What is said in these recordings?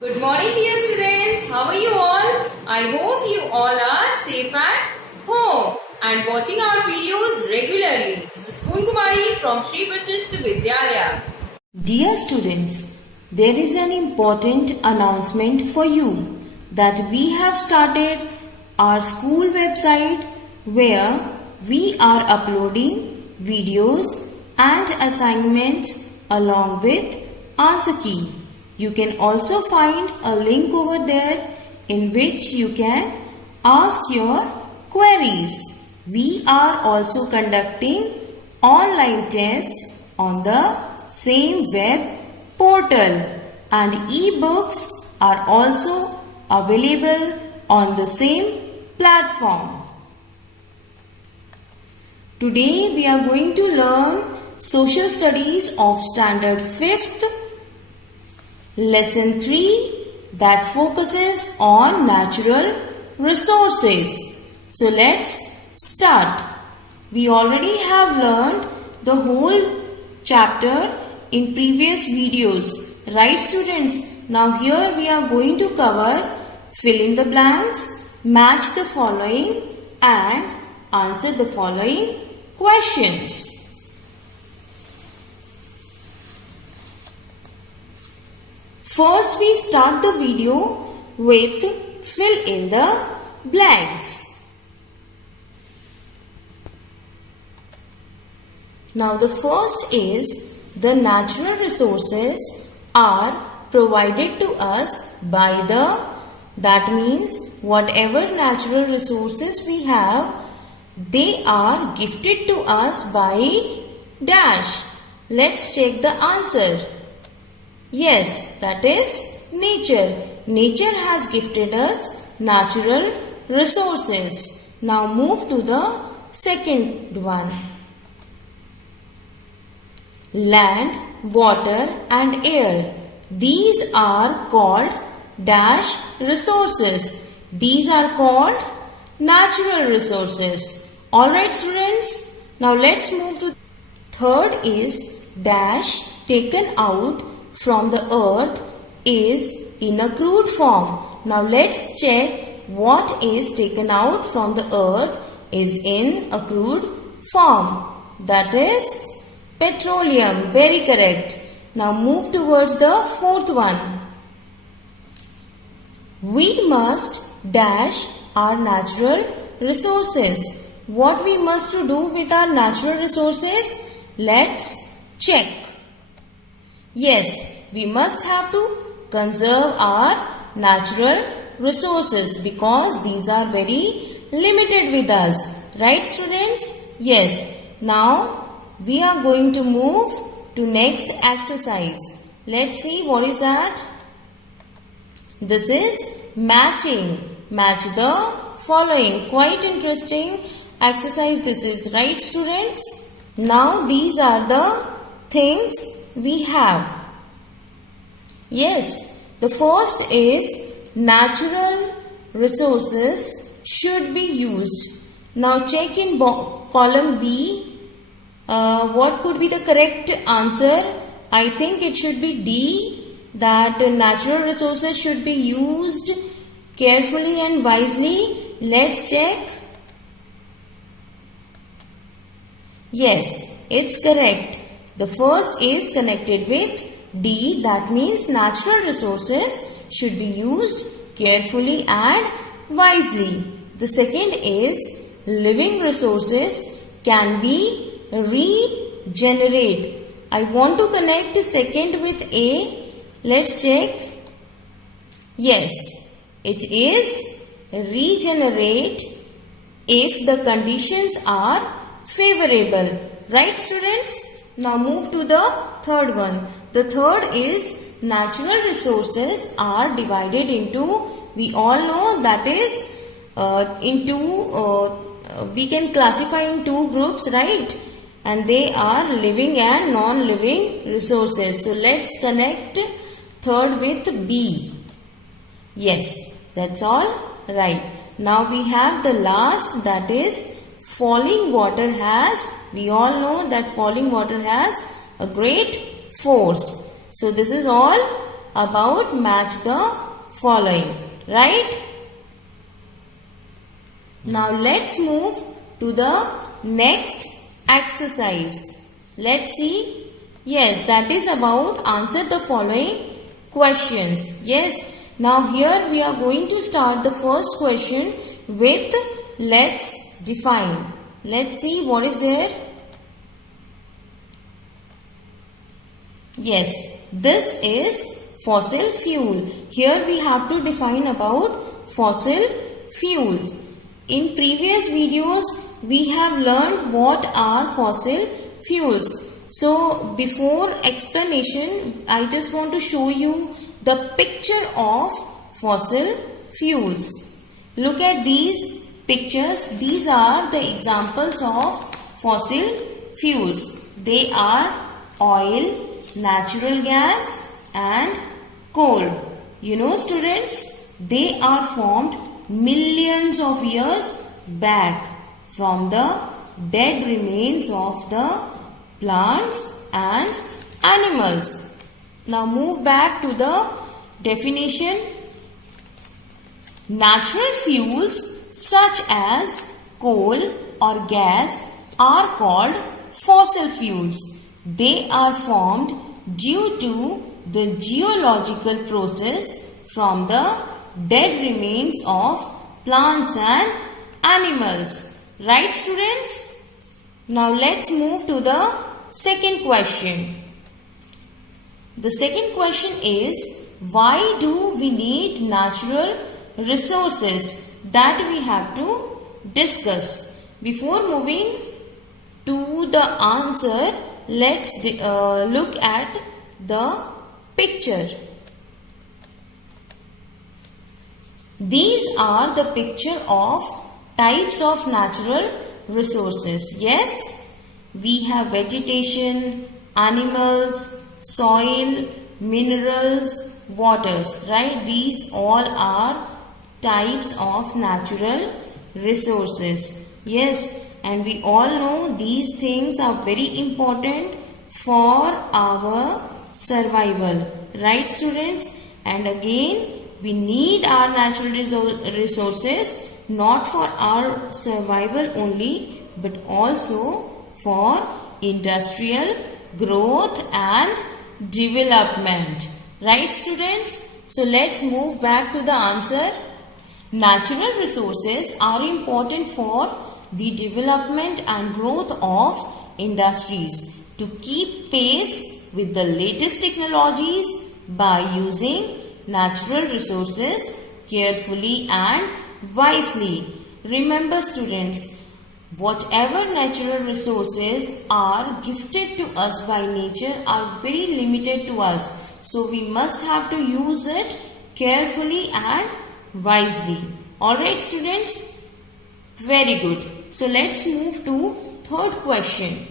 Good morning, dear students. How are you all? I hope you all are safe at home and watching our videos regularly. This is Poon Kumari from Sri Vasishtha Vidyalaya. Dear students, there is an important announcement for you that we have started our school website where we are uploading videos and assignments along with answer key. You can also find a link over there in which you can ask your queries. We are also conducting online test on the same web portal and e-books are also available on the same platform. Today we are going to learn Social Studies of Standard 5th Lesson 3 that focuses on natural resources. So let's start. We already have learned the whole chapter in previous videos. Right, students? Now here we are going to cover fill in the blanks, match the following and answer the following questions. First, we start the video with fill in the blanks. Now, the first is the natural resources are provided to us by the, that means whatever natural resources we have, they are gifted to us by dash. Let's check the answer. Yes, that is nature. Nature has gifted us natural resources. Now move to the second one. Land, water and air. These are called dash resources. These are called natural resources. Alright students, now let's move to third is dash taken out from the earth is in a crude form. Now let's check what is taken out from the earth is in a crude form. That is petroleum. Very correct. Now move towards the fourth one. We must dash our natural resources. What we must do with our natural resources? Let's check. Yes, we must have to conserve our natural resources because these are very limited with us. Right, students? Yes. Now, we are going to move to next exercise. Let's see what is that. This is matching. Match the following. Quite interesting exercise this is. Right, students? Now, these are the things we have. Yes, the first is natural resources should be used. Now check in column B. What could be the correct answer? I think it should be D, that natural resources should be used carefully and wisely. Let's check. Yes, it's correct. The first is connected with D, that means natural resources should be used carefully and wisely. The second is living resources can be regenerate. I want to connect the second with A. Let's check. Yes, it is regenerate if the conditions are favorable. Right, students? Now move to the third one. The third is natural resources are divided into, we all know that is we can classify in two groups, right? And they are living and non-living resources. So let's connect third with B. Yes, that's all right. Now we have the last, that is falling water has, we all know that falling water has a great force. So this is all about match the following, right? Now let's move to the next exercise. Let's see. Yes, that is about answer the following questions. Yes, now here we are going to start the first question with let's define. Let's see what is there. Yes, this is fossil fuel. Here we have to define about fossil fuels. In previous videos, we have learned what are fossil fuels. So, before explanation, I just want to show you the picture of fossil fuels. Look at these pictures. These are the examples of fossil fuels. They are oil, natural gas and coal. You know students, they are formed millions of years back from the dead remains of the plants and animals. Now move back to the definition. Natural fuels such as coal or gas are called fossil fuels. They are formed due to the geological process from the dead remains of plants and animals. Right students? Now let's move to the second question. The second question is, why do we need natural resources? That we have to discuss. Before moving to the answer, let's look at the picture. These are the picture of types of natural resources. Yes, we have vegetation, animals, soil, minerals, waters, right? These all are types of natural resources. Yes, and we all know these things are very important for our survival, right students? And again, we need our natural resources not for our survival only, but also for industrial growth and development. Right students? So let's move back to the answer. Natural resources are important for the development and growth of industries to keep pace with the latest technologies by using natural resources carefully and wisely. Remember students, whatever natural resources are gifted to us by nature are very limited to us. So we must have to use it carefully and wisely. Alright students? Very good. So let's move to third question.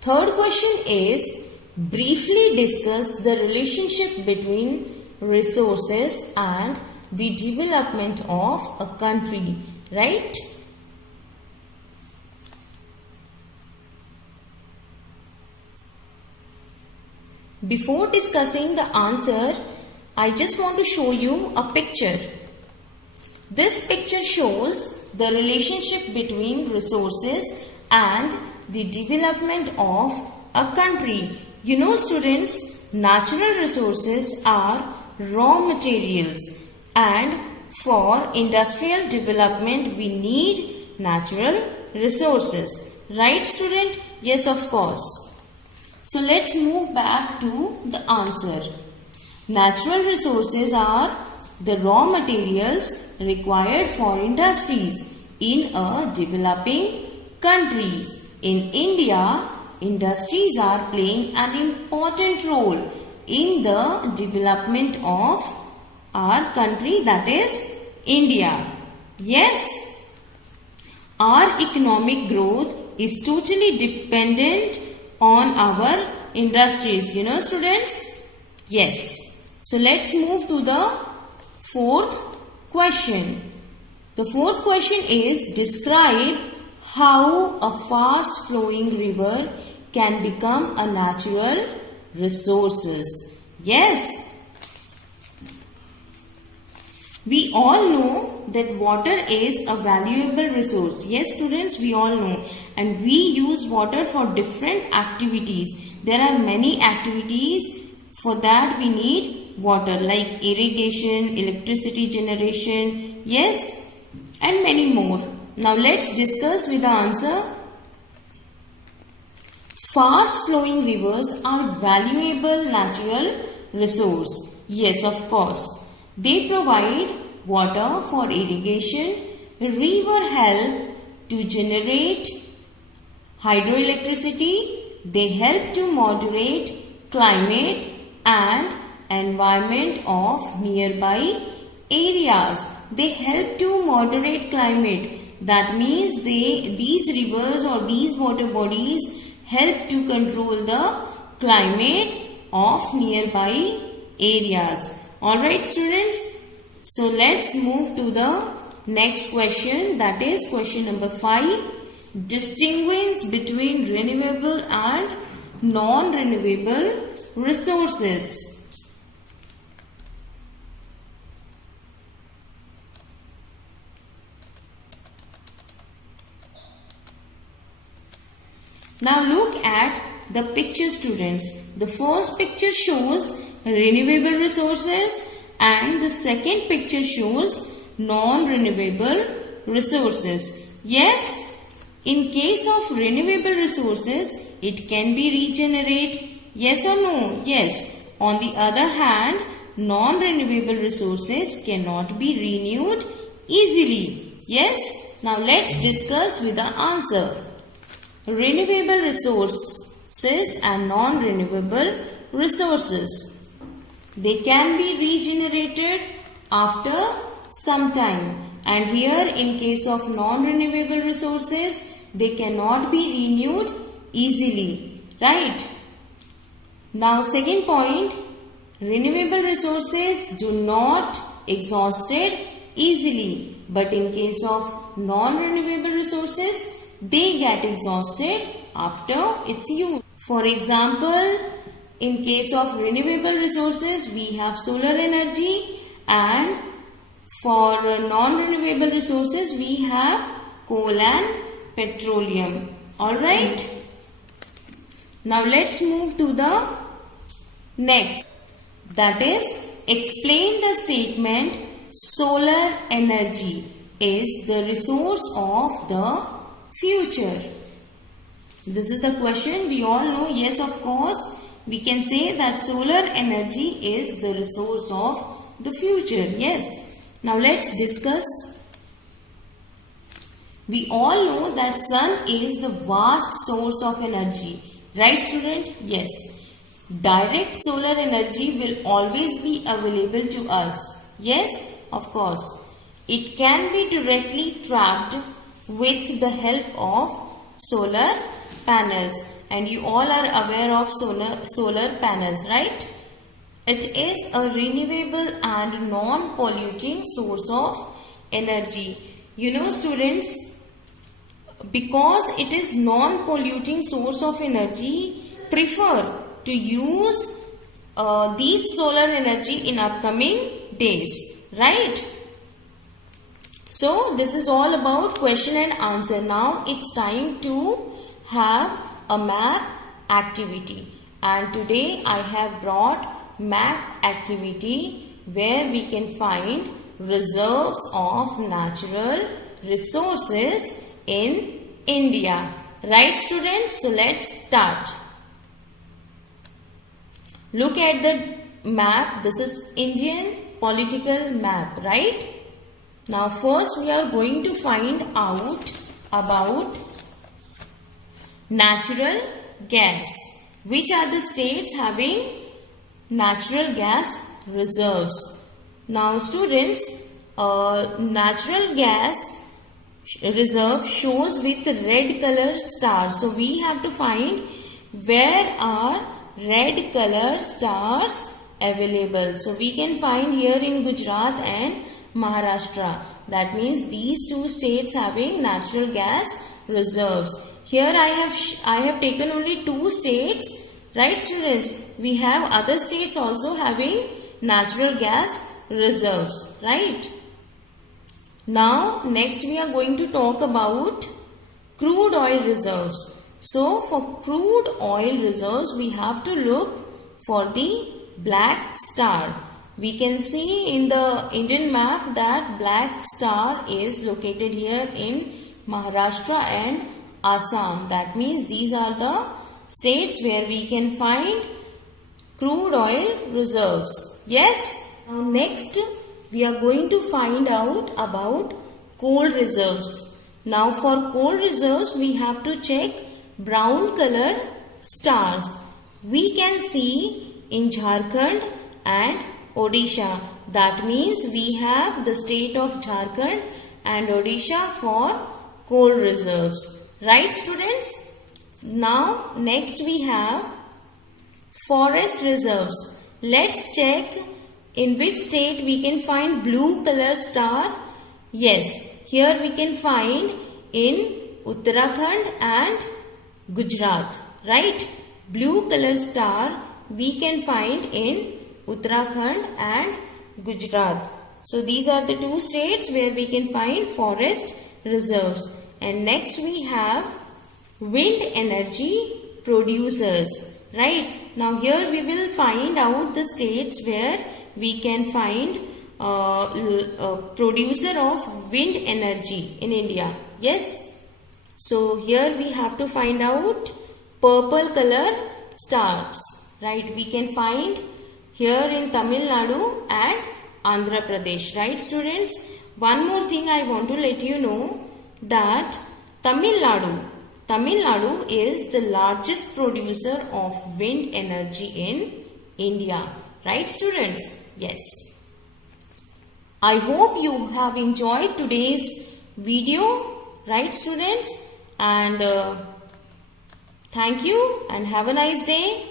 Third question is, briefly discuss the relationship between resources and the development of a country, right? Before discussing the answer, I just want to show you a picture. This picture shows the relationship between resources and the development of a country. You know students, natural resources are raw materials, and for industrial development we need natural resources. Right student? Yes, of course. So let's move back to the answer. Natural resources are the raw materials required for industries in a developing country. In India, industries are playing an important role in the development of our country, that is India. Yes, our economic growth is totally dependent on our industries. You know students? Yes. So let's move to the fourth question. The fourth question is, describe how a fast flowing river can become a natural resources. Yes. We all know that water is a valuable resource. Yes, students, we all know. And we use water for different activities. There are many activities. For that we need water, like irrigation, electricity generation, yes, and many more. Now let's discuss with the answer. Fast flowing rivers are valuable natural resource. Yes, of course. They provide water for irrigation. River help to generate hydroelectricity. They help to moderate climate and environment of nearby areas. They help to moderate climate. That means these rivers or these water bodies help to control the climate of nearby areas. Alright students, so let's move to the next question, that is question number 5. Distinguish between renewable and non-renewable resources. Now look at the picture, students. The first picture shows renewable resources and the second picture shows non-renewable resources. Yes, in case of renewable resources, it can be regenerated. Yes or no? Yes. On the other hand, non-renewable resources cannot be renewed easily. Yes. Now let's discuss with the answer. Renewable resources and non-renewable resources. They can be regenerated after some time, and here in case of non-renewable resources, they cannot be renewed easily, right? Now second point, renewable resources do not exhausted easily, but in case of non-renewable resources, they get exhausted after its use. For example, in case of renewable resources, we have solar energy, and for non-renewable resources, we have coal and petroleum. Alright. Now let's move to the next. That is, explain the statement solar energy is the resource of the future. This is the question. We all know, yes, of course, we can say that solar energy is the resource of the future. Yes. Now let's discuss. We all know that sun is the vast source of energy. Right, student? Yes. Direct solar energy will always be available to us. Yes, of course. It can be directly trapped with the help of solar panels, and you all are aware of solar panels, right? It is a renewable and non-polluting source of energy. You know, students, because it is non-polluting source of energy, prefer to use these solar energy in upcoming days, right? So this is all about question and answer. Now it's time to have a map activity, and today I have brought map activity where we can find reserves of natural resources in India. Right, students? So let's start. Look at the map. This is Indian political map, right? Now first we are going to find out about natural gas. Which are the states having natural gas reserves? Now students, natural gas reserve shows with red color stars. So we have to find where are red color stars available. So we can find here in Gujarat and Maharashtra. That means these two states having natural gas reserves. Here I have taken only two states Right students, we have other states also having natural gas reserves, right? Now next we are going to talk about crude oil reserves. So for crude oil reserves we have to look for the black star. We can see in the Indian map that black star is located here in Maharashtra and Assam. That means these are the states where we can find crude oil reserves. Yes? Now next we are going to find out about coal reserves. Now for coal reserves we have to check brown color stars. We can see in Jharkhand and Odisha. That means we have the state of Jharkhand and Odisha for coal reserves. Right students? Now next we have forest reserves. Let's check in which state we can find blue color star. Yes, here we can find in Uttarakhand and Gujarat. Right? Blue color star we can find in Uttarakhand and Gujarat. So these are the two states where we can find forest reserves. And next we have wind energy producers. Right? Now here we will find out the states where we can find a producer of wind energy in India. Yes? So here we have to find out purple color stars. Right? We can find here in Tamil Nadu and Andhra Pradesh. Right students? One more thing I want to let you know that Tamil Nadu is the largest producer of wind energy in India. Right students? Yes. I hope you have enjoyed today's video. Right students? And thank you and have a nice day.